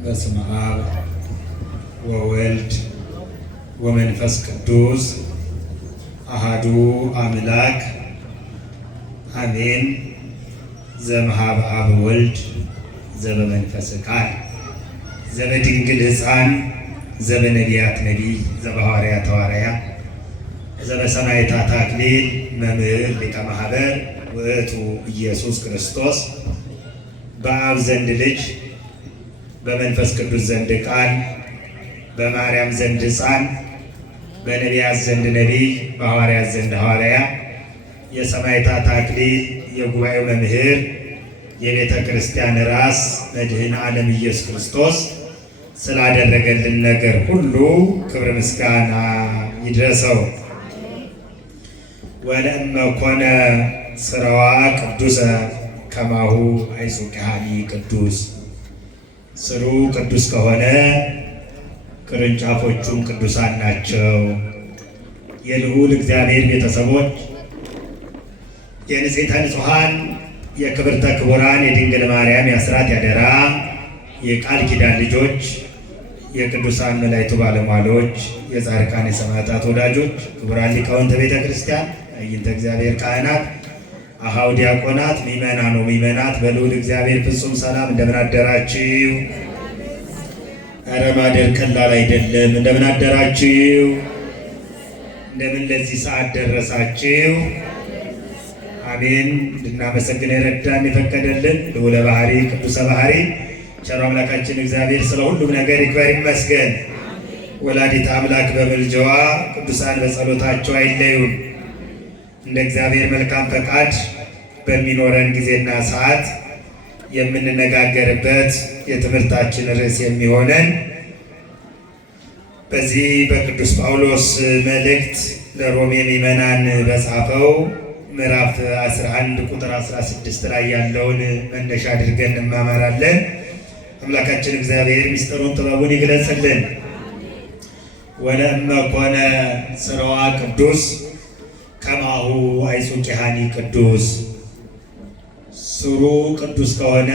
በስመ አብ ወወልድ ወመንፈስ ቅዱስ አሃዱ አምላክ አሜን። ዘእምኀበ አብ ወልድ ዘበመንፈስ ቃል ዘበድንግል ሕፃን ዘበነቢያት ነቢይ ዘበሐዋርያት ሐዋርያ ዘበሰማዕታት አክሊል መምህር ሊቀ ማኅበር ውእቱ ኢየሱስ ክርስቶስ በአብ ዘንድ ልጅ በመንፈስ ቅዱስ ዘንድ ቃል በማርያም ዘንድ ሕፃን በነቢያት ዘንድ ነቢይ በሐዋርያት ዘንድ ሐዋርያ የሰማዕታት አክሊል የጉባኤው መምህር የቤተ ክርስቲያን ራስ መድኃኔ ዓለም ኢየሱስ ክርስቶስ ስላደረገልን ነገር ሁሉ ክብር ምስጋና ይድረሰው። ወለእመ ኮነ ሥራዋ ቅዱሰ ከማሁ አይጹቅሃኒ ቅዱስ። ስሩ ቅዱስ ከሆነ ቅርንጫፎቹም ቅዱሳን ናቸው። የልዑል እግዚአብሔር ቤተሰቦች፣ የንጽሕተ ንጹሐን የክብርተ ክቡራን የድንግል ማርያም የአስራት ያደራ የቃል ኪዳን ልጆች፣ የቅዱሳን መላእክቱ ባለሟሎች፣ የጻድቃን የሰማዕታት ወዳጆች፣ ክቡራን ሊቃውንተ ቤተ ክርስቲያን፣ አይንተ እግዚአብሔር ካህናት፣ አኀው ዲያቆናት፣ ምእመናን ወምእመናት በልዑል እግዚአብሔር ፍጹም ሰላም እንደምን አደራችሁ? ኧረ ማደር ቀላል አይደለም። እንደምን አደራችሁ? እንደምን ለዚህ ሰዓት ደረሳችሁ? አሜን። እንድናመሰግን የረዳን የፈቀደልን ልዑለ ባሕሪ ቅዱሰ ባሕሪ ቸሩ አምላካችን እግዚአብሔር ስለ ሁሉም ነገር ይክበር ይመስገን። ወላዲተ አምላክ በምልጃዋ ቅዱሳን በጸሎታቸው አይለዩን። እንደ እግዚአብሔር መልካም ፈቃድ በሚኖረን ጊዜና ሰዓት የምንነጋገርበት የትምህርታችን ርዕስ የሚሆነን በዚህ በቅዱስ ጳውሎስ መልእክት ለሮሜ ምዕመናን በጻፈው ምዕራፍ 11 ቁጥር 16 ላይ ያለውን መነሻ አድርገን እንማማራለን። አምላካችን እግዚአብሔር ምስጢሩን ጥበቡን ይግለጽልን። ወለእመ ኮነ ሥራዋ ቅዱስ ከማሁ አይጹቅሃኒ ቅዱስ። ስሩ ቅዱስ ከሆነ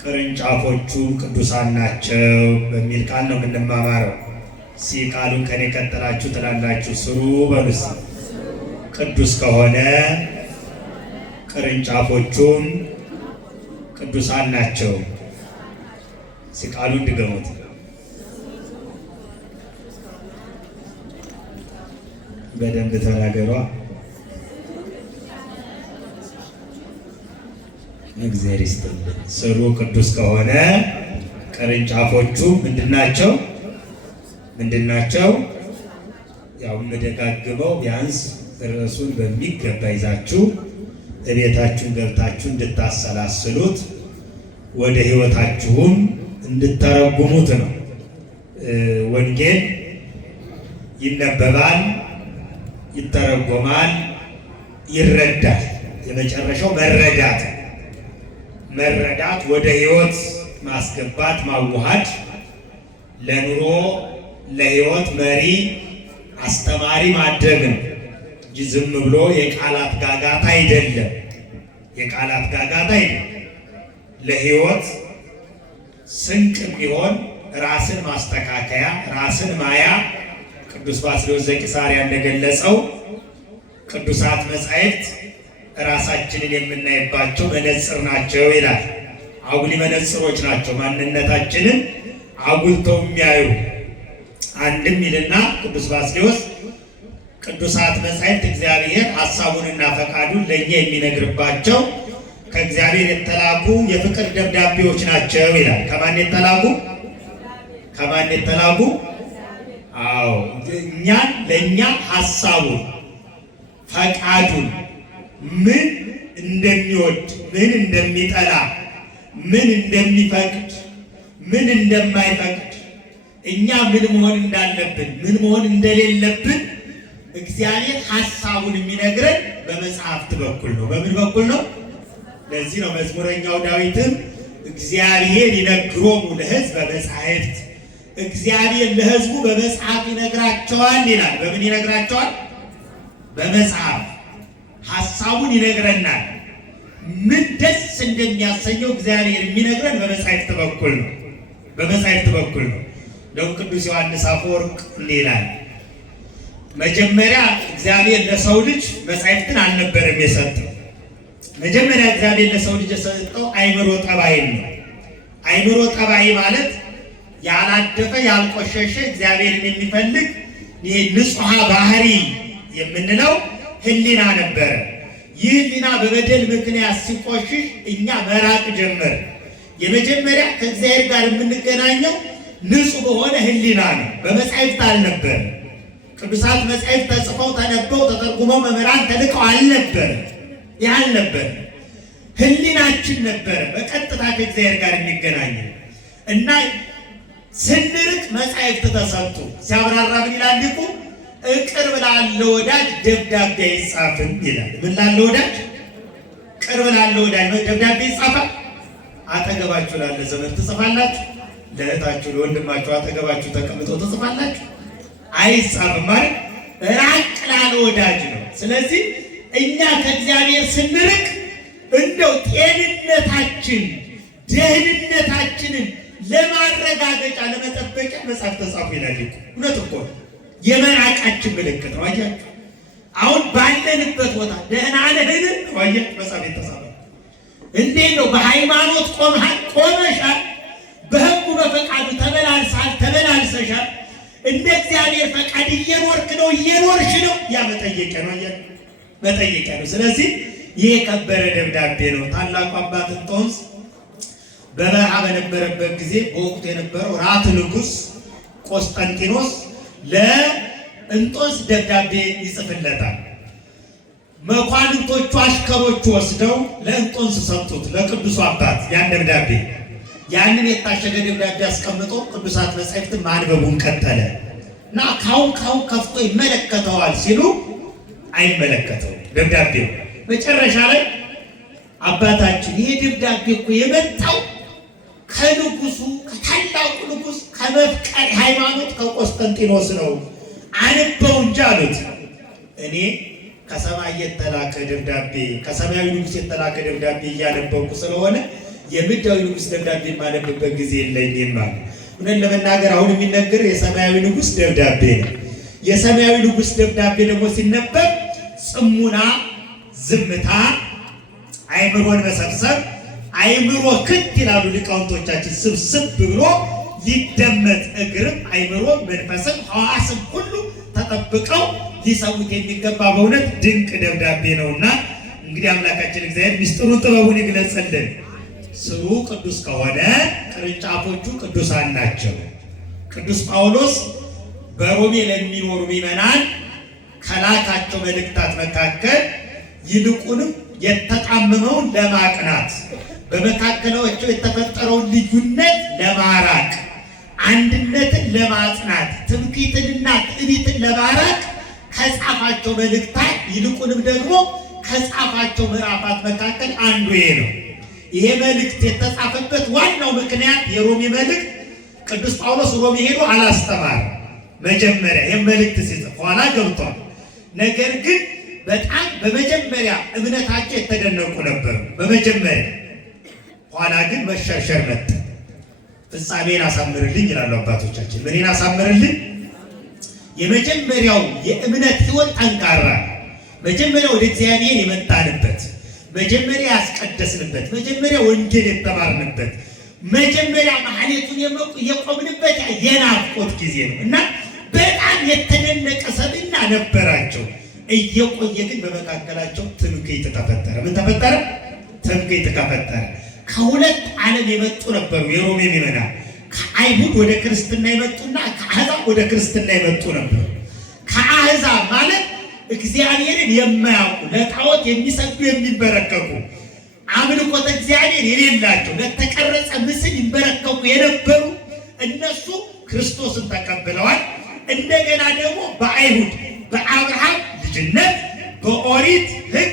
ቅርንጫፎቹም ቅዱሳን ናቸው በሚል ቃል ነው የምንማማረው። ቃሉን ከኔ ቀጥላችሁ ትላላችሁ። ስሩ በሉስ። ቅዱስ ከሆነ ቅርንጫፎቹም ቅዱሳን ናቸው። ቃሉን ድገሙት። በደንብ ተናገሯ። እግዚአብሔር ይስጥልን። ስሩ ቅዱስ ከሆነ ቅርንጫፎቹ ምንድናቸው? ያው የምደጋግመው ቢያንስ ርዕሱን በሚገባ ይዛችሁ እቤታችሁን ገብታችሁ እንድታሰላስሉት ወደ ሕይወታችሁም እንድተረጉሙት ነው። ወንጌል ይነበባል፣ ይተረጎማል፣ ይረዳል። የመጨረሻው መረዳት ወደ ሕይወት ማስገባት ማዋሃድ፣ ለኑሮ ለሕይወት መሪ አስተማሪ ማድረግ ነው እንጂ ዝም ብሎ የቃላት ጋጋታ አይደለም። ለሕይወት ስንቅ ቢሆን ራስን ማስተካከያ፣ ራስን ማያ ቅዱስ ባስልዮስ ዘቂሳርያ እንደገለጸው ቅዱሳት መጻሕፍት ራሳችንን የምናይባቸው መነጽር ናቸው ይላል። አጉሊ መነጽሮች ናቸው፣ ማንነታችንን አጉልተው የሚያዩ። አንድም ይልና ቅዱስ ባስልዮስ ቅዱሳት መጻሕፍት እግዚአብሔር ሐሳቡንና ፈቃዱን ለእኛ የሚነግርባቸው ከእግዚአብሔር የተላኩ የፍቅር ደብዳቤዎች ናቸው ይላል። ከማን የተላኩ? አዎ እኛን ለእኛ ሐሳቡን ፈቃዱን ምን እንደሚወድ ምን እንደሚጠላ ምን እንደሚፈቅድ ምን እንደማይፈቅድ እኛ ምን መሆን እንዳለብን ምን መሆን እንደሌለብን እግዚአብሔር ሐሳቡን የሚነግረን በመጽሐፍት በኩል ነው። በምን በኩል ነው? ለዚህ ነው መዝሙረኛው ዳዊትም እግዚአብሔር ይነግሮሙ ለሕዝብ በመጻሕፍት፣ እግዚአብሔር ለሕዝቡ በመጽሐፍ ይነግራቸዋል ይላል። በምን ይነግራቸዋል? በመጽሐፍ ሐሳቡን ይነግረናል። ምን ደስ እንደሚያሰኘው እግዚአብሔር የሚነግረን በመጻሕፍት በኩል ነው። በመጻሕፍት በኩል ነው። እንደውም ቅዱስ ዮሐንስ አፈወርቅ እንዲህ ይላል፣ መጀመሪያ እግዚአብሔር ለሰው ልጅ መጻሕፍትን አልነበረም የሰጠው። መጀመሪያ እግዚአብሔር ለሰው ልጅ የሰጠው አእምሮ ጠባይን ነው። አእምሮ ጠባይ ማለት ያላደፈ ያልቆሸሸ እግዚአብሔርን የሚፈልግ ይህ ንጹሐ ባህሪ የምንለው ህሊና ነበረ። ይህ ህሊና በበደል ምክንያት ሲቆሽሽ እኛ መራቅ ጀመር። የመጀመሪያ ከእግዚአብሔር ጋር የምንገናኘው ንጹሕ በሆነ ህሊና ነው። በመጻሕፍት አልነበረ። ቅዱሳት መጻሕፍት ተጽፈው ተነበው ተተርጉመው መምህራን ተልከው አልነበረ። ይህ አልነበረ። ህሊናችን ነበረ በቀጥታ ከእግዚአብሔር ጋር የሚገናኘው እና ስንርቅ መጻሕፍት ተሰጡ። ሲያብራራ ምን ይላል ሊቁ? ቅርብ ላለ ወዳጅ ደብዳቤ አይጻፍም ይላል። ምን ላለ ወዳጅ? ቅርብ ላለ ወዳጅ ደብዳቤ ይጻፋል? አጠገባችሁ ላለ ዘመድ ትጽፋላችሁ? ለእህታችሁ ለወንድማችሁ አጠገባችሁ ተቀምጦ ትጽፋላችሁ? አይጻፍም ማለት ራቅ ላለ ወዳጅ ነው። ስለዚህ እኛ ከእግዚአብሔር ስንርቅ እንደው ጤንነታችን ደህንነታችንን ለማረጋገጫ ለመጠበቂያ መጽሐፍ ተጻፉ ይላል። እውነት እኮ የመራቃችን ምልክት ነው። አያችሁ አሁን ባለንበት ቦታ ደህና ነህን? አያችሁ መጽሐፍ የተጻፈ እንዴት ነው? በሃይማኖት ቆመሻል፣ በሕጉ በፈቃዱ ተመላልሰሻል፣ እንደ እግዚአብሔር ፈቃድ እየኖርክ ነው እየኖርሽ ነው? ያ መጠየቂያ ነው። አያችሁ መጠየቂያ ነው። ስለዚህ ይህ የከበረ ደብዳቤ ነው። ታላቁ አባት እንጦንስ በበረሃ በነበረበት ጊዜ በወቅቱ የነበረው ራት ንጉሥ ቆስጠንጢኖስ ለእንጦንስ ደብዳቤ ይጽፍለታል። መኳንንቶቹ አሽከሮቹ ወስደው ለእንጦንስ ሰጡት፣ ለቅዱሱ አባት ያን ደብዳቤ። ያንን የታሸገ ደብዳቤ አስቀምጦ ቅዱሳት መጻሕፍትን ማንበቡን ቀጠለ እና ካሁን ከፍቶ ይመለከተዋል ሲሉ አይመለከተውም ደብዳቤው። መጨረሻ ላይ አባታችን ይሄ ደብዳቤ እኮ የመጣው ከንጉሱ ከታላቁ ንጉስ ከመፍቀሪ ሃይማኖት ከቆስጠንጢኖስ ነው፣ አንበው እንጂ አሉት። እኔ ከሰማይ የተላከ ደብዳቤ ከሰማያዊ ንጉስ የተላከ ደብዳቤ እያነበብኩ ስለሆነ የምድራዊ ንጉስ ደብዳቤ የማነብበት ጊዜ የለኝም ማለት። እውነት ለመናገር አሁን የሚነገር የሰማያዊ ንጉስ ደብዳቤ ነው። የሰማያዊ ንጉስ ደብዳቤ ደግሞ ሲነበብ ጽሙና፣ ዝምታ፣ አይምሮን መሰብሰብ፣ አይምሮ ክት ይላሉ ሊቃውንቶቻችን። ስብስብ ብሎ ሊደመጥ እግርም አይምሮ መንፈስም ሐዋስም ሁሉ ተጠብቀው ሊሰሙት የሚገባ በእውነት ድንቅ ደብዳቤ ነውና እንግዲህ አምላካችን እግዚአብሔር ምስጢሩን ጥበቡን ይግለጽልን። ስሩ ቅዱስ ከሆነ ቅርንጫፎቹ ቅዱሳን ናቸው። ቅዱስ ጳውሎስ በሮሜ ለሚኖሩ ምዕመናን ከላካቸው መልእክታት መካከል ይልቁንም የተጣመመውን ለማቅናት በመካከላቸው የተፈጠረውን ልዩነት ለማራቅ አንድነትን ለማጽናት ትምክህትንና ትዕቢትን ለማራቅ ከጻፋቸው መልእክታት ይልቁንም ደግሞ ከጻፋቸው ምዕራፋት መካከል አንዱ ይሄ ነው። ይሄ መልእክት የተጻፈበት ዋናው ምክንያት የሮሜ መልእክት ቅዱስ ጳውሎስ ሮሜ ሄዶ አላስተማረም። መጀመሪያ ይሄ መልእክት ሲጽፍ ኋላ ገብቷል። ነገር ግን በጣም በመጀመሪያ እምነታቸው የተደነቁ ነበሩ። በመጀመሪያ ኋላ ግን መሸርሸር መጣ። ፍጻሜን አሳምርልኝ ይላሉ አባቶቻችን። ምንን አሳምርልኝ? የመጀመሪያው የእምነት ሕይወት ጠንካራ፣ መጀመሪያ ወደ እግዚአብሔር የመጣንበት፣ መጀመሪያ ያስቀደስንበት፣ መጀመሪያ ወንጌል የተማርንበት፣ መጀመሪያ ማህሌቱን የቆምንበት የናፍቆት ጊዜ ነው እና በጣም የተደነቀ ሰብዕና ነበራቸው። እየቆየ ግን በመካከላቸው ትምክህት ተፈጠረ። ምን ተፈጠረ? ትምክህት ተፈጠረ። ከሁለት ዓለም የመጡ ነበሩ የሮሜ ምዕመናን። ከአይሁድ ወደ ክርስትና የመጡና ከአሕዛብ ወደ ክርስትና የመጡ ነበሩ። ከአሕዛብ ማለት እግዚአብሔርን የማያውቁ ለጣዖት የሚሰግዱ የሚንበረከኩ፣ አምልኮተ እግዚአብሔር የሌላቸው ለተቀረጸ ምስል ይንበረከኩ የነበሩ እነሱ ክርስቶስን ተቀብለዋል። እንደገና ደግሞ በአይሁድ በአብርሃም ልጅነት በኦሪት ሕግ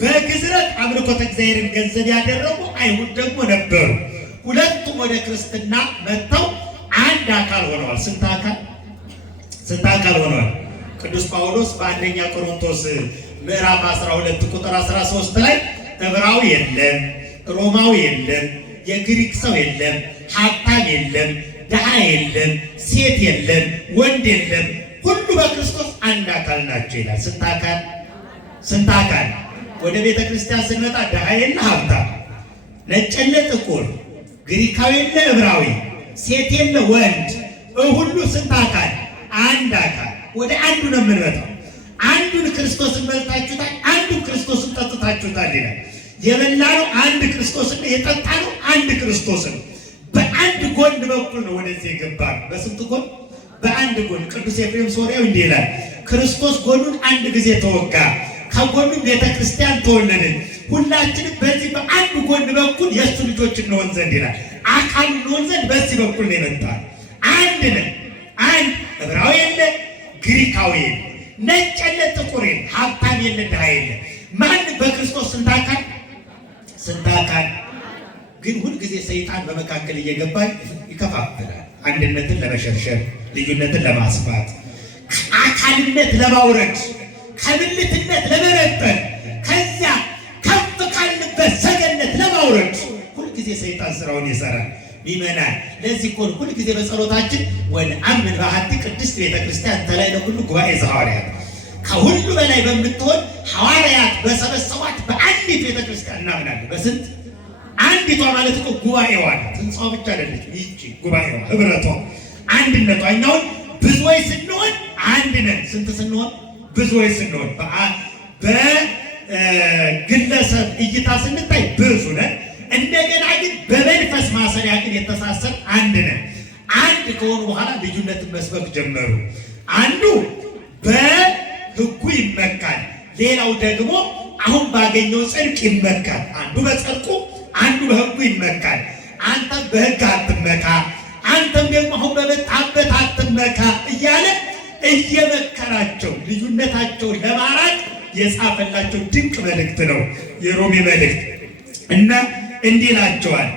በግዝረት አምልኮተ እግዚአብሔርን ገንዘብ ያደረጉ አይሁድ ደግሞ ነበሩ። ሁለቱም ወደ ክርስትና መጥተው አንድ አካል ሆነዋል። ስንት አካል ሆነዋል? ቅዱስ ጳውሎስ በአንደኛ ቆሮንቶስ ምዕራፍ 12 ቁጥር 13 ላይ ዕብራዊ የለም፣ ሮማዊ የለም፣ የግሪክ ሰው የለም፣ ሀብታም የለም፣ ድሃ የለም፣ ሴት የለም፣ ወንድ የለም፣ ሁሉ በክርስቶስ አንድ አካል ናቸው ይላል። ስንት አካል? ወደ ቤተ ክርስቲያን ስንመጣ ድሃ የለ ሀብታም፣ ነጭ የለ ጥቁር፣ ግሪካዊ የለ ዕብራዊ፣ ሴት የለ ወንድ፣ ሁሉ ስንት አካል? አንድ አካል። ወደ አንዱ ነው የምንመጣው። አንዱን ክርስቶስን በልታችሁታል፣ አንዱን ክርስቶስን ጠጥታችሁታል ይላል። የበላነው አንድ ክርስቶስን፣ የጠጣነው አንድ ክርስቶስን። በአንድ ጎን በኩል ነው ወደዚህ የገባነው። በስንት ጎን? በአንድ ጎን። ቅዱስ ኤፍሬም ሶርያዊ እንዲህ ይላል፣ ክርስቶስ ጎኑን አንድ ጊዜ ተወጋ፣ ከጎኑ ቤተ ክርስቲያን ተወለድን። ሁላችንም በዚህ በአንድ ጎን በኩል የእሱ ልጆች እንሆን ዘንድ ይላል። አካል እንሆን ዘንድ በዚህ በኩል ነው የመጣን። አንድ ነን። አንድ ዕብራዊ የለ፣ ግሪካዊ የለ፣ ነጭ የለ፣ ጥቁር የለ፣ ሀብታም የለ፣ ድሃ የለ። ማን በክርስቶስ ስንት አካል? ስንት አካል? ግን ሁልጊዜ ሰይጣን በመካከል እየገባ ይከፋፍላል። አንድነትን ለመሸርሸር፣ ልዩነትን ለማስፋት፣ አካልነት ለማውረድ፣ ከብልትነት ለመረጠን፣ ከዚያ ከፍ ካልንበት ሰገነት ለማውረድ ሁልጊዜ ሰይጣን ስራውን ይሰራል። ይመናል። ለዚህ እኮ ሁልጊዜ በጸሎታችን ወነአምን በአሐቲ ቅድስት ቤተክርስቲያን ተላዕለ ኩሉ ጉባኤ ዘሐዋርያት፣ ከሁሉ በላይ በምትሆን ሐዋርያት በሰበሰቧት በአንዲት ቤተክርስቲያን እናምናለን። በስንት? አንዲቷ ማለት እኮ ጉባኤዋ ናት። ሕንፃዋ ብቻ አይደለች። ይህቺ ጉባኤዋ፣ ህብረቷ፣ አንድነቷ። እኛውን ብዙዎች ስንሆን አንድ ነን። ስንት ስንሆን? ብዙዎች ስንሆን። በግለሰብ እይታ ስንታይ ብዙ ነን። እንደገና ግን በመንፈስ ማሰሪያ ግን የተሳሰር አንድ ነን። አንድ ከሆኑ በኋላ ልዩነትን መስበክ ጀመሩ። አንዱ በሕጉ ይመካል፣ ሌላው ደግሞ አሁን ባገኘው ጽድቅ ይመካል። አንዱ በጽድቁ፣ አንዱ በሕጉ ይመካል። አንተም በሕግ አትመካ፣ አንተም ደግሞ አሁን በመጣበት አትመካ እያለ እየመከራቸው ልዩነታቸውን ለማራቅ የጻፈላቸው ድንቅ መልእክት ነው የሮሜ መልእክት። እና እንዲህ ይላቸዋል፣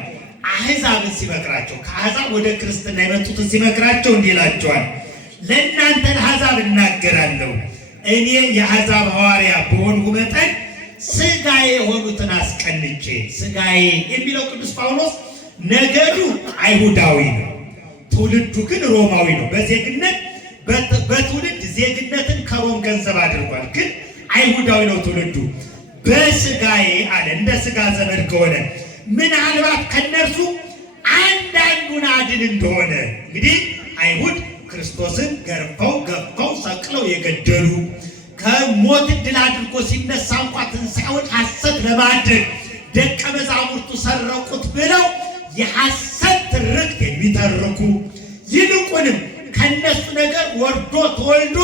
አሕዛብን ሲመክራቸው፣ ከአሕዛብ ወደ ክርስትና የመጡትን ሲመክራቸው እንዲህ ይላቸዋል፣ ለእናንተ ለአሕዛብ እናገራለሁ፣ እኔ የአሕዛብ ሐዋርያ በሆንሁ መጠን ሥጋዬ የሆኑትን አስቀንቼ። ሥጋዬ የሚለው ቅዱስ ጳውሎስ ነገዱ አይሁዳዊ ነው፣ ትውልዱ ግን ሮማዊ ነው። በዜግነት በትውልድ ዜግነትን ከሮም ገንዘብ አድርጓል፣ ግን አይሁዳዊ ነው ትውልዱ። በሥጋዬ አለ፣ እንደ ሥጋ ዘመድ ከሆነ ምናልባት ከነርሱ አንዳንዱን አድን እንደሆነ። እንግዲህ አይሁድ ክርስቶስን ገርፈው ገፈው ሰቅለው የገደሉ፣ ከሞት ድል አድርጎ ሲነሳ እንኳ ትንሣኤውን ሐሰት ለማድረግ ደቀ መዛሙርቱ ሰረቁት ብለው የሐሰት ትርክት የሚተርኩ፣ ይልቁንም ከነሱ ነገር ወርዶ ተወልዶ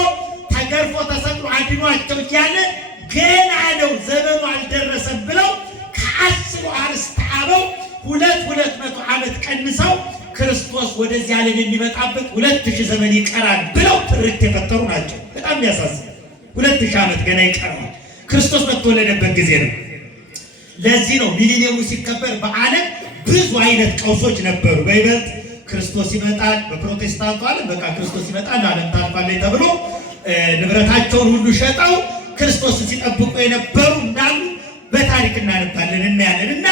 ተገርፎ ተሰቅሎ አድኗቸው እያለ ገና ነው ዘመኑ አልደረሰም ብለው ከ10 አርዕስተ አበው 200 ዓመት ቀንሰው ክርስቶስ ወደዚህ ዓለም የሚመጣበት 2000 ዘመን ይቀራል ብለው ትርክት የፈጠሩ ናቸው። በጣም ያሳዝናል። 2000 ዓመት ገና ይቀራል። ክርስቶስ በተወለደበት ጊዜ ነው። ለዚህ ነው ሚሊኒየሙ ሲከበር በዓለም ብዙ አይነት ቀውሶች ነበሩ። በይበልጥ ክርስቶስ ይመጣል፣ በፕሮቴስታንቱ ዓለም በቃ ክርስቶስ ይመጣል ዓለም ታልፋለች ተብሎ ንብረታቸውን ሁሉ ሸጠው ክርስቶስን ሲጠብቁ የነበሩ እንዳሉ በታሪክ እናነባለን እናያለን። እና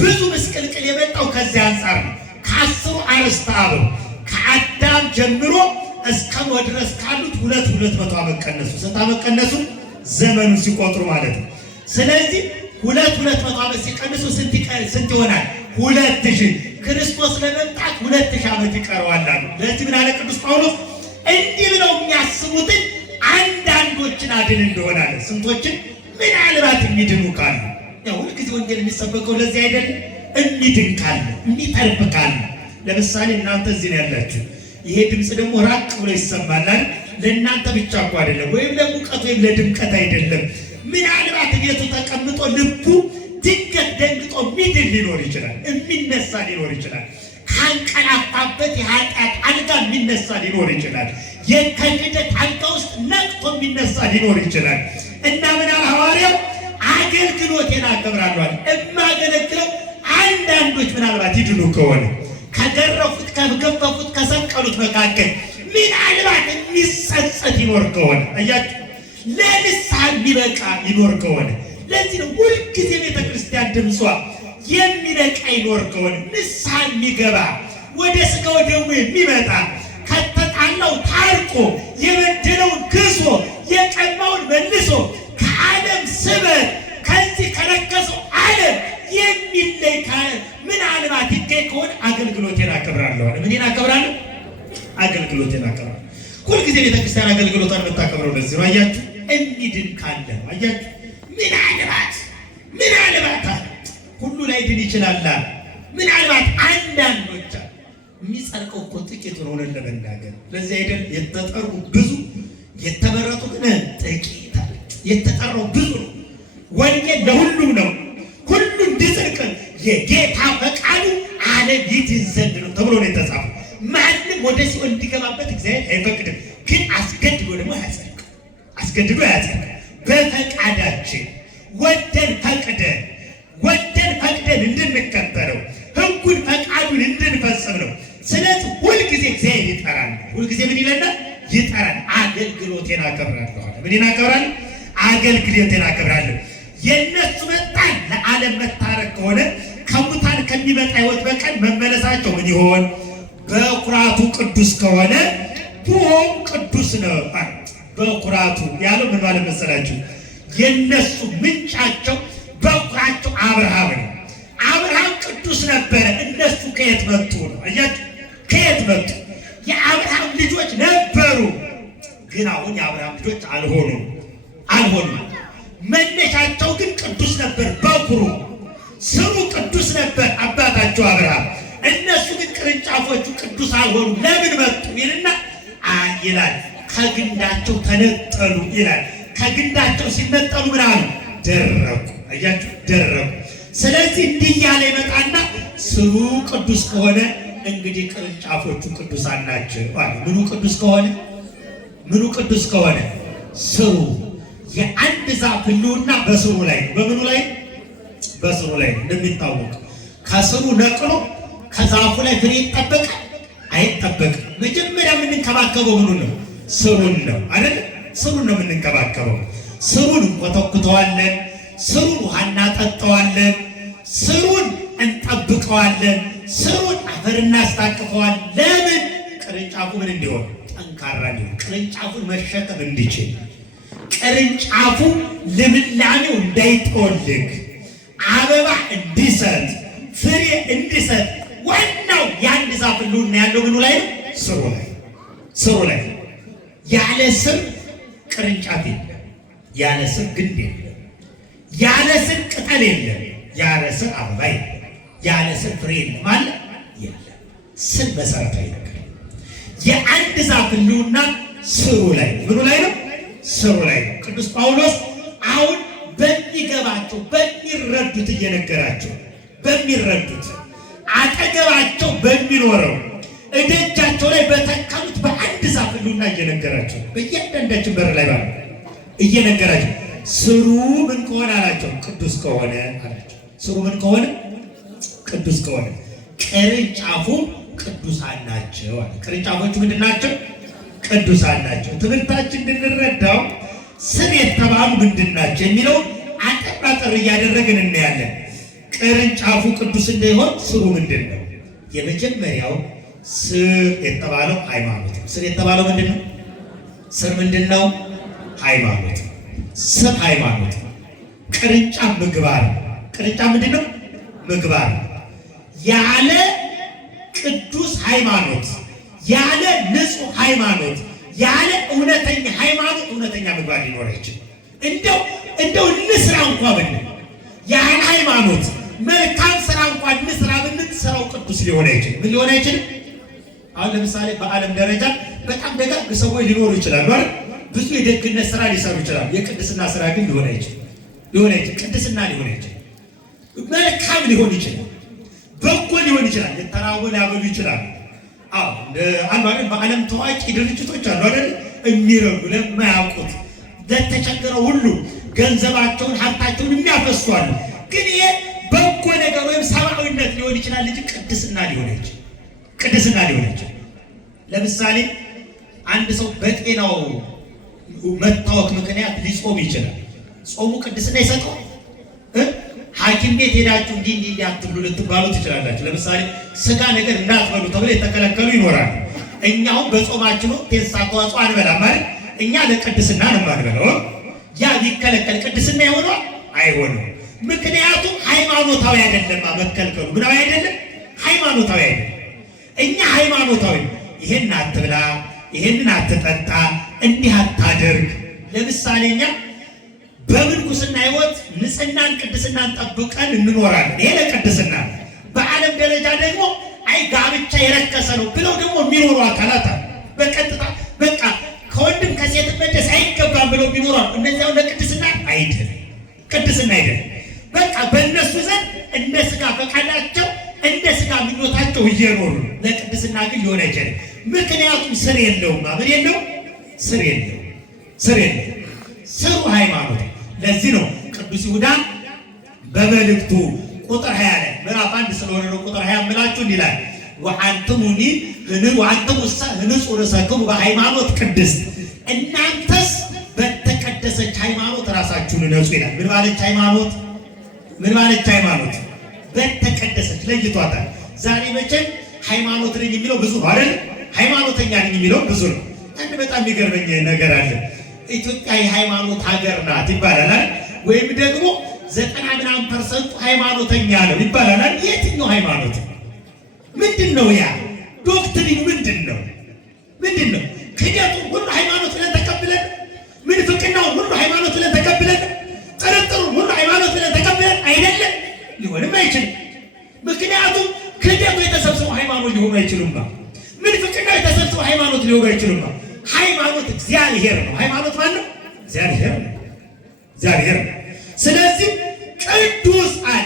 ብዙ ምስቅልቅል የመጣው ከዚያ አንጻር ነው። ከ10 አርዕስተ አበው ከአዳም ጀምሮ እስከ ኖህ ድረስ ካሉት 200 ዓመት ቀነሱ። ስንት ዓመት ቀነሱ? ዘመኑ ሲቆጥሩ ማለት ነው። ስለዚህ 200 ዓመት ሲቀንሱ ስንት ይሆናል? 2000። ክርስቶስ ለመምጣት 2000 ዓመት ይቀረዋል አሉ። ለዚህ ምን አለ ቅዱስ ጳውሎስ? እንዲህ ብለው የሚያስቡትን አንዳንዶችን አድን እንደሆናለ። ስንቶችን? ምናልባት የሚድኑ ካሉ። ያው ሁልጊዜ ወንጌል የሚሰበከው ለዚህ አይደለም። የሚድን ካለ፣ የሚተርፍ ካለ። ለምሳሌ እናንተ እዚህ ነው ያላችሁ። ይሄ ድምፅ ደግሞ ራቅ ብሎ ይሰማላል። ለእናንተ ብቻ እኮ አይደለም፣ ወይም ለሙቀት ወይም ለድምቀት አይደለም። ምናልባት ቤቱ ተቀምጦ ልቡ ድንገት ደንግጦ ሚድን ሊኖር ይችላል፣ የሚነሳ ሊኖር ይችላል። ካንቀላፋበት የኃጢአት አልጋ የሚነሳ ሊኖር ይችላል። የክህደት አልጋ ውስጥ ነቅቶ የሚነሳ ሊኖር ይችላል። እና ምን አለ ሐዋርያው? አገልግሎቴን አከብራለሁ። የማገለግለው አንዳንዶች ምናልባት ይድኑ ከሆነ ከገረፉት፣ ከገፈፉት፣ ከሰቀሉት መካከል ምናልባት የሚጸጸት ይኖር ከሆነ አያችሁ፣ ለንስሐ የሚበቃ ይኖር ከሆነ። ለዚህ ነው ሁልጊዜ ቤተ ክርስቲያን ድምጿ የሚነቃ ይኖር ከሆነ ንስሐ የሚገባ ወደ ሥጋው ደግሞ የሚመጣ ከተጣላው ታርቆ የበደለውን ክሶ የቀማውን መልሶ ከዓለም ስበት ከዚህ ከረከሰው ዓለም የሚለይ ምናልባት ይገኝ ከሆነ አገልግሎቴን አከብራለሁ አለ። ምንን አከብራለሁ? አገልግሎቴን አከብራለሁ። ሁልጊዜ ቤተክርስቲያን አገልግሎቷን የምታከብረው ለዚህ ነው። አያችሁ፣ እንዲድን ካለ አያችሁ፣ ምናልባት ሁሉ ላይ ድን ይችላል። ምናልባት አንዳንዶች የሚጸድቀው እኮ ጥቂት ነው ሆነን ለመናገር። ለዚህ አይደል የተጠሩ ብዙ የተመረጡ ግን ጥቂት አለ። የተጠራው ብዙ ነው። ወንጌል ለሁሉም ነው። ሁሉ እንዲጸድቅ የጌታ ፈቃዱ ዓለም ይድን ዘንድ ነው ተብሎ ነው የተጻፈው። ማንም ወደ ሲኦል እንዲገባበት እግዚአብሔር አይፈቅድም። ግን አስገድዶ ደግሞ ያጸድቅ። አስገድዶ ያጸድቅ። በፈቃዳችን ወደን ፈቅደን እንድንከተለው ሕጉን ፈቃዱን እንድንፈጽም ነው። ስለዚህ ሁልጊዜ እግዚአብሔር ይጠራል። ሁልጊዜ ምን ይለናል? ይጠራል። አገልግሎቴን አከብራለሁ። ምን አከብራለሁ? አገልግሎቴን አከብራለሁ። የእነሱ መጣን ለዓለም መታረቅ ከሆነ ከሙታን ከሚመጣ ሕይወት በቀር መመለሳቸው ምን ይሆን? በኩራቱ ቅዱስ ከሆነ ቱሆም ቅዱስ ነው። በኩራቱ ያለው ምን ማለት መሰላችሁ? የእነሱ ምንጫቸው በኩራቸው አብርሃም ነው። አብርሃም ቅዱስ ነበረ። እነሱ ከየት መጡ ነው? አያችሁ፣ ከየት መጡ? የአብርሃም ልጆች ነበሩ፣ ግን አሁን የአብርሃም ልጆች አልሆኑም። መነሻቸው ግን ቅዱስ ነበር። በኩሩ ስሙ ቅዱስ ነበር አባታቸው አብርሃም። እነሱ ግን ቅርንጫፎቹ ቅዱስ አልሆኑም። ለምን መጡ ይልና ይላል ከግንዳቸው ተነጠሉ ይላል። ከግንዳቸው ሲነጠሉ ምን አሉ? ደረቁ። አያችሁ፣ ደረቁ። ስለዚህ እንዲህ እያለ ይመጣና ስሩ ቅዱስ ከሆነ እንግዲህ ቅርንጫፎቹ ቅዱሳን ናቸው። ምኑ ቅዱስ ከሆነ ስሩ። የአንድ ዛፍ ሕልውና በስሩ ላይ ነው። በምኑ ላይ? በስሩ ላይ ነው። እንደሚታወቅ ከስሩ ነቅሎ ከዛፉ ላይ ፍሬ ይጠበቃል? አይጠበቅም። መጀመሪያ የምንንከባከበው ምኑን ነው? ስሩን ነው አይደል? ስሩን ነው የምንንከባከበው። ስሩን እንኮተኩተዋለን፣ ስሩን ውሃ እናጠጣዋለን፣ ስሩን እንጠብቀዋለን፣ ስሩን አፈር እናስታቅፈዋለን። ለምን? ቅርንጫፉ ምን እንዲሆን? ጠንካራ እንዲሆን፣ ቅርንጫፉን መሸከም እንዲችል፣ ቅርንጫፉ ልምላሜው እንዳይጠወልግ፣ አበባ እንዲሰጥ፣ ፍሬ እንዲሰጥ። ዋናው የአንድ ዛፍ ሕልውና ያለው ምኑ ላይ ነው? ስሩ ላይ። ያለ ስር ቅርንጫፍ የለም፣ ያለ ስር ግንድ የለም፣ ያለ ስር ቅጠል የለም፣ ያለ ስር አበባ የለም፣ ያለ ስር ፍሬ የለም አለ የለም። ስር መሰረታዊ ነገር። የአንድ ዛፍ ሕልውና ስሩ ላይ ነው። ምኑ ላይ ነው? ስሩ ላይ ነው። ቅዱስ ጳውሎስ አሁን በሚገባቸው በሚረዱት እየነገራቸው በሚረዱት አጠገባቸው በሚኖረው እደጃቸው ላይ በተከሉት በአንድ ዛፍ ሕልውና እየነገራቸው በእያንዳንዳችን በር ላይ ባለ እየነገራቸው ስሩ ምን ከሆነ አላቸው? ቅዱስ ከሆነ አላቸው። ስሩ ምን ከሆነ? ቅዱስ ከሆነ ቅርንጫፉ ቅዱሳን ናቸው አለ። ቅርንጫፎቹ ምንድን ናቸው? ቅዱሳን ናቸው። ትምህርታችን እንድንረዳው ስር የተባሉ ምንድን ናቸው የሚለው አጠር እያደረግን እናያለን። ቅርንጫፉ ቅዱስ እንዳይሆን ስሩ ምንድን ነው? የመጀመሪያው ስር የተባለው ሃይማኖት ነው። ስር የተባለው ምንድን ነው? ስር ምንድን ነው? ሃይማኖት። ስር ሃይማኖት። ቅርንጫፍ ምግባር። ቅርንጫፍ ምንድን ነው? ምግባር። ያለ ቅዱስ ሃይማኖት፣ ያለ ንጹህ ሃይማኖት፣ ያለ እውነተኛ ሃይማኖት እውነተኛ ምግባር ሊኖር አይችልም። እንደው እንስራ እንኳ ብንል ያለ ሃይማኖት መልካም ስራ እንኳን እንስራ ብንል ስራው ቅዱስ ሊሆን አይችልም። ምን ሊሆን አይችልም? አሁን ለምሳሌ በዓለም ደረጃ በጣም ደጋግ ሰዎች ሊኖሩ ይችላሉ አይደል? ብዙ የደግነት ስራ ሊሰሩ ይችላሉ። የቅድስና ስራ ግን ሊሆን አይችልም። ቅድስና ሊሆን አይችልም። መልካም ሊሆን ይችላል፣ በጎ ሊሆን ይችላል፣ የተራበ ሊያበሉ ይችላሉ። አንዱ አይደል? በዓለም ታዋቂ ድርጅቶች አሉ አይደል? የሚረዱ ለማያውቁት ለተቸገረው ሁሉ ገንዘባቸውን ሀብታቸውን የሚያፈሱ አሉ። ግን ይሄ በጎ ነገር ወይም ሰብአዊነት ሊሆን ይችላል እንጂ ቅድስና ሊሆን አይችልም። ለምሳሌ አንድ ሰው በጤናው መታወክ ምክንያት ሊጾም ይችላል። ጾሙ ቅድስና ይሰጠዋል? ሐኪም ቤት ሄዳችሁ እንዲህ አትብሉ ልትባሉ ትችላላችሁ። ለምሳሌ ስጋ ነገር እንዳትበሉ ተብሎ የተከለከሉ ይኖራል። እኛው በጾማችን ወቅት የእንስሳት ተዋጽኦ አንበላም ማለት እኛ ለቅድስና ነው የማንበላው። ያ ቢከለከል ቅድስና ይሆናል አይሆንም። ምክንያቱም ሃይማኖታዊ አይደለም። መከልከሉ ምናዊ አይደለም፣ ሃይማኖታዊ አይደለም። እኛ ሃይማኖታዊ ይሄን አትብላ፣ ይሄንን አትጠጣ፣ እንዲህ አታደርግ። ለምሳሌ እኛ በምንኩስና ሕይወት ንጽህናን ቅድስናን ጠብቀን እንኖራለን። ይሄ ለቅድስና። በዓለም ደረጃ ደግሞ አይ ጋብቻ የረከሰ ነው ብለው ደግሞ የሚኖሩ አካላት አሉ። በቀጥታ በቃ ከወንድም ከሴት መደስ አይገባም ብለው የሚኖሩ አሉ። እነዚያው ለቅድስና አይደለም፣ ቅድስና አይደለም። በቃ በእነሱ ዘንድ እንደ ስጋ ፈቃዳቸው እንደ ስጋ ምኞታቸው እየኖሩ ነው። ለቅድስና ግን ሊሆን አይችልም። ምክንያቱም ስር የለውም። ምን የለው? ስር የለው፣ ስር የለው። ስሩ ሃይማኖት። ለዚህ ነው ቅዱስ ይሁዳ በመልእክቱ ቁጥር 20 ላይ ምዕራፍ 1 ስለሆነ ነው ቁጥር 20 ምላችሁ እንዲላል ወአንትሙኒ ህንጹ ርእሰክሙ በሃይማኖት ቅድስት፣ እናንተስ በተቀደሰች ሃይማኖት ራሳችሁን ነጹ ይላል። ምን ባለች ሃይማኖት? ምን ባለች ሃይማኖት? በተቀደሰች። ለይቷታል። ዛሬ መቼም ሃይማኖት ነኝ የሚለው ብዙ ነው አይደል? ሃይማኖተኛ ነኝ የሚለው ብዙ ነው። አንድ በጣም የሚገርመኝ ነገር አለ። ኢትዮጵያ የሃይማኖት ሀገር ናት ይባላል፣ ወይም ደግሞ 90% ሃይማኖተኛ ነው ይባላል። የትኛው ሃይማኖት? ምንድን ነው ያ ዶክትሪን? ምንድን ነው? ምንድን ነው ክደቱ? ሁሉ ሃይማኖት ብለን ተቀብለን፣ ምንፍቅናውን ሁሉ ሃይማኖት ብለን ተቀብለን፣ ጥርጥሩን ሁሉ ሃይማኖት ብለን ተቀብለን አይደለም። ሊሆንም አይችልም። ምክንያቱም ክደቱ የተሰብሰበው ሃይማኖት ሊሆኑ አይችሉም። ምንፍቅናው የተሰብሰበው ሃይማኖት ሊሆኑ አይችሉም። ሃይማኖት እግዚአብሔር ነው። ሃይማኖት ማን ነው? እግዚአብሔር ነው። እግዚአብሔር ነው። ስለዚህ ቅዱስ አለ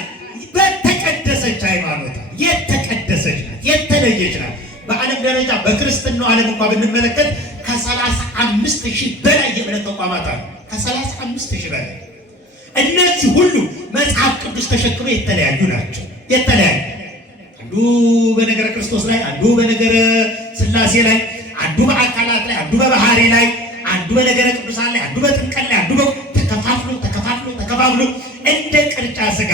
በተቀደሰች ሃይማኖት፣ የተቀደሰች ናት፣ የተለየች ናት። በዓለም ደረጃ በክርስትናው ዓለም እንኳን ብንመለከት ከ35,000 በላይ የእምነት ተቋማት አሉ። ከ35,000 በላይ። እነዚህ ሁሉ መጽሐፍ ቅዱስ ተሸክመው የተለያዩ ናቸው። የተለያዩ አንዱ በነገረ ክርስቶስ ላይ፣ አንዱ በነገረ ሥላሴ ላይ፣ አንዱ በአካላት ላይ፣ አንዱ በባህሪ ላይ፣ አንዱ በነገረ ቅዱሳን ላይ፣ አንዱ በጥምቀት ላይ፣ አንዱ ተከፋፍሎ እንደ ቅርጫ ሥጋ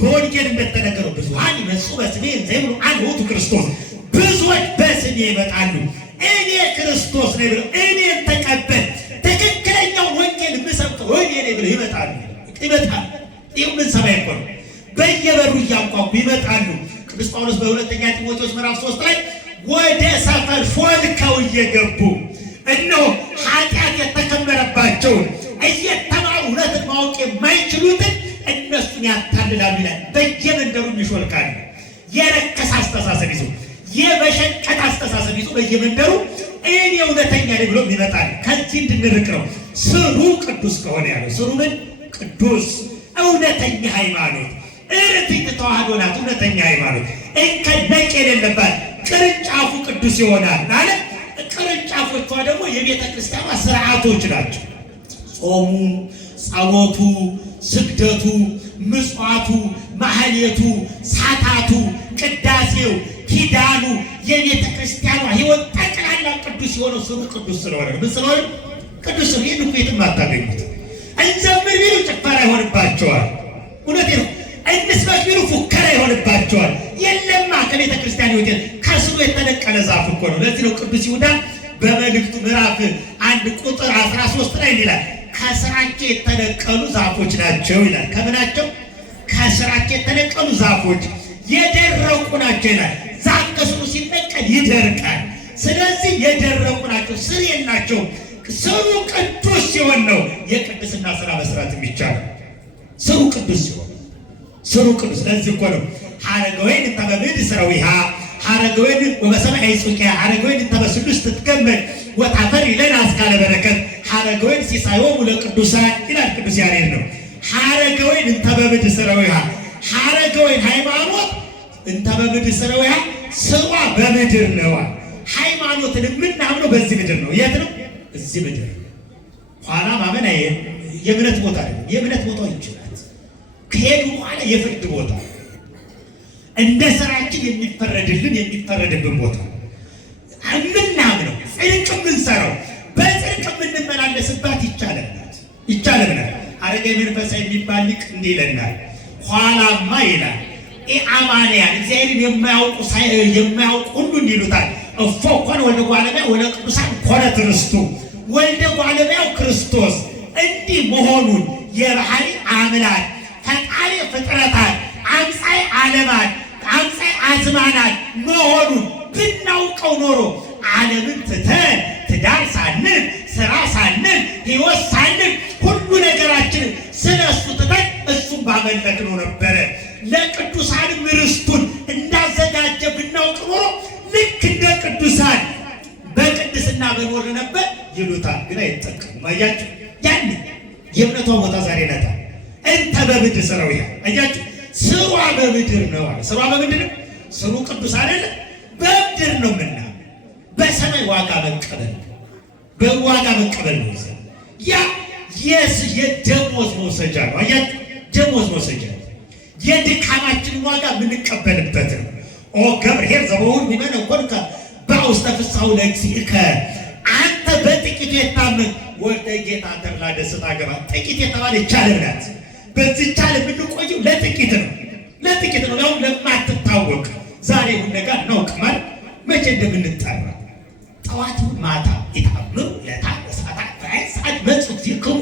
በወንጌል እንደተነገረው ብዙኃን ይመጹ በስሜ እንዘ ይብሉ አነ ውእቱ ክርስቶስ፣ ብዙዎች በስሜ ይመጣሉ እኔ ክርስቶስ ነኝ ብለው እኔን ተቀበል ትክክለኛው ወንጌል የምሰብከው እኔ ነኝ ብለው ይመጣሉ። ይህ ምን ሰማይ እኮ ነው። በየበሩ እያንኳኩ ይመጣሉ። ቅዱስ ጳውሎስ በሁለተኛ ጢሞቴዎስ ምዕራፍ 3 ላይ ወደ ሰፈር ሾልከው እየገቡ እነሆ ኃጢአት የተከመረባቸውን እየተማሩ እውነትን ማወቅ የማይችሉትን እነሱን ያታልላሉ ይላል። በየመንደሩ ይሾልካሉ። የረከሰ አስተሳሰብ ይዞ፣ የበሸቀጥ አስተሳሰብ ይዞ በየመንደሩ እኔ እውነተኛ ነኝ ብሎ ይመጣል። ከዚህ እንድንርቅ ነው ስሩ ቅዱስ ከሆነ ያለው። ስሩ ምን? ቅዱስ፣ እውነተኛ ሃይማኖት። እርትዕት ተዋህዶ ናት እውነተኛ ሃይማኖት። እንከን ነቅ የሌለባት ቅርንጫፉ ቅዱስ ይሆናል ማለት። ቅርንጫፎቿ ደግሞ የቤተ ክርስቲያኗ ስርዓቶች ናቸው። ጾሙ፣ ጸሎቱ፣ ስግደቱ፣ ምጽዋቱ፣ ማህሌቱ፣ ሳታቱ፣ ቅዳሴው፣ ኪዳኑ የቤተ ክርስቲያኗ ሕይወት ጠቅላላ ቅዱስ የሆነው ስሩ ቅዱስ ስለሆነ ምን ስለሆነ? ቅዱስ ነው። ይህን እኮ የትም አታገኙት። እንዘምር ቢሉ ጭፈራ ይሆንባቸዋል። እውነቴ ነው። እንስበክ ቢሉ ፉከራ ይሆንባቸዋል። የለማ ከቤተ ክርስቲያን ሕይወት ከስሩ የተነቀለ ዛፍ እኮ ነው። ለዚህ ነው ቅዱስ ይሁዳ በመልእክቱ ምዕራፍ 1 ቁጥር 13 ላይ ይላል ከስራቸው የተነቀሉ ዛፎች ናቸው ይላል። ከምናቸው? ከስራቸው የተነቀሉ ዛፎች የደረቁ ናቸው ይላል። ዛፍ ከስሩ ሲነቀል ይደርቃል። ስለዚህ የደረቁ ናቸው፣ ስር የላቸው። ስሩ ቅዱስ ሲሆን ነው የቅድስና ስራ መስራት የሚቻለው። ስሩ ቅዱስ ሲሆን፣ ስሩ ቅዱስ። ለዚህ እኮ ነው ሐረገ ወይን ተበምድ ስራዊሃ ሐረገ ወይን ወበሰማይ አይጹቂያ ሐረገ ወይን ተበስሉስ ትትገመድ ወታፈር ይለና አስካለ በረከት ሐረገ ወይን ሲሳዮሙ ለቅዱሳን ይላል ቅዱስ ያሬድ ነው። ሐረገ ወይን እንተበምድ ስራዊሃ ሐረገ ወይን ሃይማኖት እንተበምድ ስራዊሃ ስሯ በምድር ነው። ሃይማኖትን የምናምነው በዚህ ምድር ነው። የት ነው? እዚህ ምድር። ኋላ ማመን የእምነት ቦታ አይደለም። የእምነት ቦታው ይችላል ከሄዱ በኋላ የፍርድ ቦታ፣ እንደ ስራችን የሚፈረድልን የሚፈረድብን ቦታ የምናምነው ጽድቅ የምንሰራው በጽድቅ የምንመላለስባት ይቻለናል። አረጋዊ መንፈሳዊ የሚባል ሊቅ እንዲህ ይለናል፣ ኋላማ ይላል ኢአማንያን እግዚአብሔርን የማያውቁ ሁሉ እንዲሉታል እፎ ኮነ ወልደ እጓለ እመሕያው ወለ ቅዱሳን ኮነ ትርስቱ ወልደ እጓለ እመሕያው ክርስቶስ እንዲህ መሆኑን የባህሪ አምላክ ፈጣሪ ፍጥረታት አምሳይ ዓለማት አምሳይ አዝማናት መሆኑን ብናውቀው ኖሮ ዓለምን ትተን ትዳር ሳንል ስራ ሳንል ሕይወት ሳንል ሁሉ ነገራችንን ስለሱ ትተን እሱን ባመለክነው ነበረ። ለቅዱሳንም ርስቱን እንዳዘጋጀ ብናውቅ ኖሮ ልክ እንደ ቅዱሳን በቅድስና በኖር ነበር ይሉታል። ግን አይጠቀሙም። አያችሁ፣ ያን የእምነቷ ቦታ ዛሬ ነታ እንተ በምድር ስራው ያ አያችሁ፣ ስሯ በምድር ነው አለ። ስሯ በምድር ነው። ስሩ ቅዱስ አይደለ? በምድር ነው ምና በሰማይ ዋጋ መቀበል በዋጋ መቀበል ነው። ያ የደሞዝ መውሰጃ ነው። አያችሁ፣ ደሞዝ መውሰጃ የድካማችን ዋጋ የምንቀበልበት ነው። ኦ ገብርኄር ዘበውእቱ ቢመነ ኮንከ በውስተ ፍሥሓሁ ለእግዚእከ አንተ በጥቂቱ የታመን ወደ ጌታ ተድላ ደስታ ገባ። ጥቂት የተባለ ዓለም ናት። በዚህ ዓለም የምንቆየው ለጥቂት ነው። ለጥቂት ነው። ያው ለማትታወቅ ዛሬ ሁሉ ነገር እናውቅማል መቼ እንደምንጠራ ጠዋት ማታ ይታምሩ ለታሰታ ሰዓት መጽኡ ዚክሩ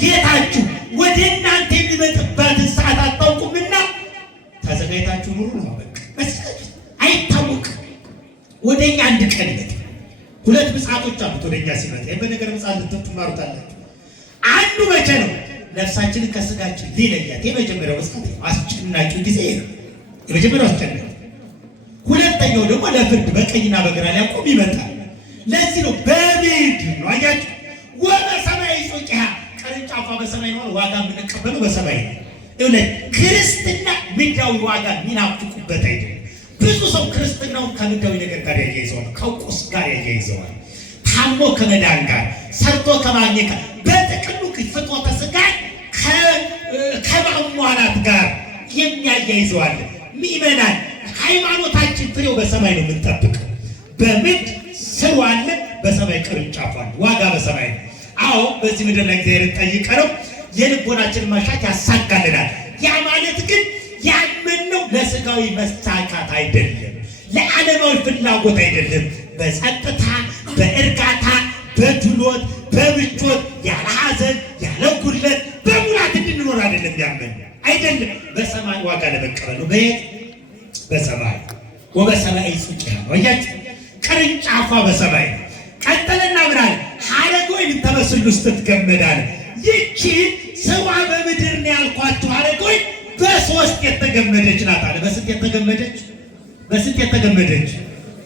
ጌታችሁ ወደ እናንተ የሚመጣበትን ሰዓት አታውቁምና ተዘጋጅታችሁ ኑሩ ነው። በቃ አይታወቅም። ወደኛ አንድ ቀን ይመጣል። ሁለት ምጽአቶች አሉት ወደኛ ሲመጣ። በነገር ምጽአት ልትማሩታላችሁ። አንዱ መቼ ነው? ነፍሳችንን ከስጋችን ሊለያት የመጀመሪያው ምጽአት አስጨናቂው ጊዜ ነው። የመጀመሪያው አስጨናቂ። ሁለተኛው ደግሞ ለፍርድ በቀኝና በግራ ሊያቆም ይመጣል። ለዚህ ነው በምድር ነው። አያችሁ፣ ወበሰማይ ጹቂሃ ቅርንጫፏ በሰማይ ነው። ዋጋ የምንቀበለው በሰማይ ነው። እውነት ክርስትና ምድራዊ ዋጋ የሚናፍቁበት አይደለም። ብዙ ሰው ክርስትናውን ከምድራዊ ነገር ጋር ያያይዘዋል፣ ከቁስ ጋር ያያይዘዋል፣ ታሞ ከመዳን ጋር፣ ሰርቶ ከማግኘት ጋር፣ በጥቅሉ ፍትወተ ሥጋን ከማሟላት ጋር የሚያያይዘዋል። ምእመናን ሃይማኖታችን ፍሬው በሰማይ ነው የምንጠብቀው። በምድር ስሩ አለ፣ በሰማይ ቅርንጫፍ አለ። ዋጋ በሰማይ ነው። አዎ በዚህ ምድር ላይ እግዚአብሔርን ጠይቀነው የልቦናችን መሻት ያሳካልናል። ያ ማለት ግን ያመንነው ለስጋዊ መሳካት አይደለም፣ ለዓለማዊ ፍላጎት አይደለም። በጸጥታ በእርጋታ በድሎት በምቾት ያለ ሐዘን ያለ ጉድለት በሙላት እንድንኖር አይደለም። ያመን አይደለም በሰማይ ዋጋ ለመቀበል ነው። በየት? በሰማይ ወበሰማይ ጹቂሃ ነው። አያችሁ፣ ቅርንጫፏ በሰማይ ነው። ቀጠለና ምናል ሐረግ ወይን ተመስል ውስጥ ትገመዳል። ይቺ ስሯ በምድር ነው ያልኳችሁ ሐረግ ወይን በሶስት የተገመደች ናት አለ። በስንት የተገመደች? በስንት የተገመደች?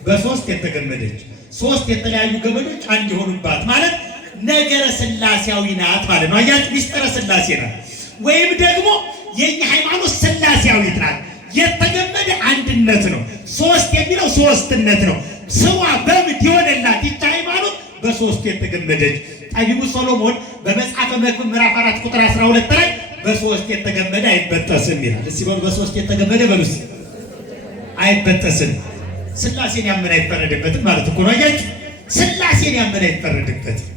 በሶስት የተገመደች። ሶስት የተለያዩ ገመዶች አንድ የሆኑባት ማለት ነገረ ሥላሴያዊ ናት ማለት ነው። አያችሁ፣ ሚስጥረ ሥላሴ ናት። ወይም ደግሞ የኛ ሃይማኖት ሥላሴያዊት ናት። የተገመደ አንድነት ነው። ሶስት የሚለው ሶስትነት ነው። ስሟ በምድር የሆነላት ይቺ ሃይማኖት በሶስት የተገመደች። ጠቢቡ ሰሎሞን በመጽሐፈ መክብብ ምዕራፍ 4 ቁጥር 12 ላይ በሶስት የተገመደ አይበጠስም ይላል። እስቲ በሉ በሶስት የተገመደ በሉስ አይበጠስም። ሥላሴን ያመነ አይፈረድበትም ማለት እኮ ነው። አያችሁ፣ ሥላሴን ያመነ አይፈረድበትም።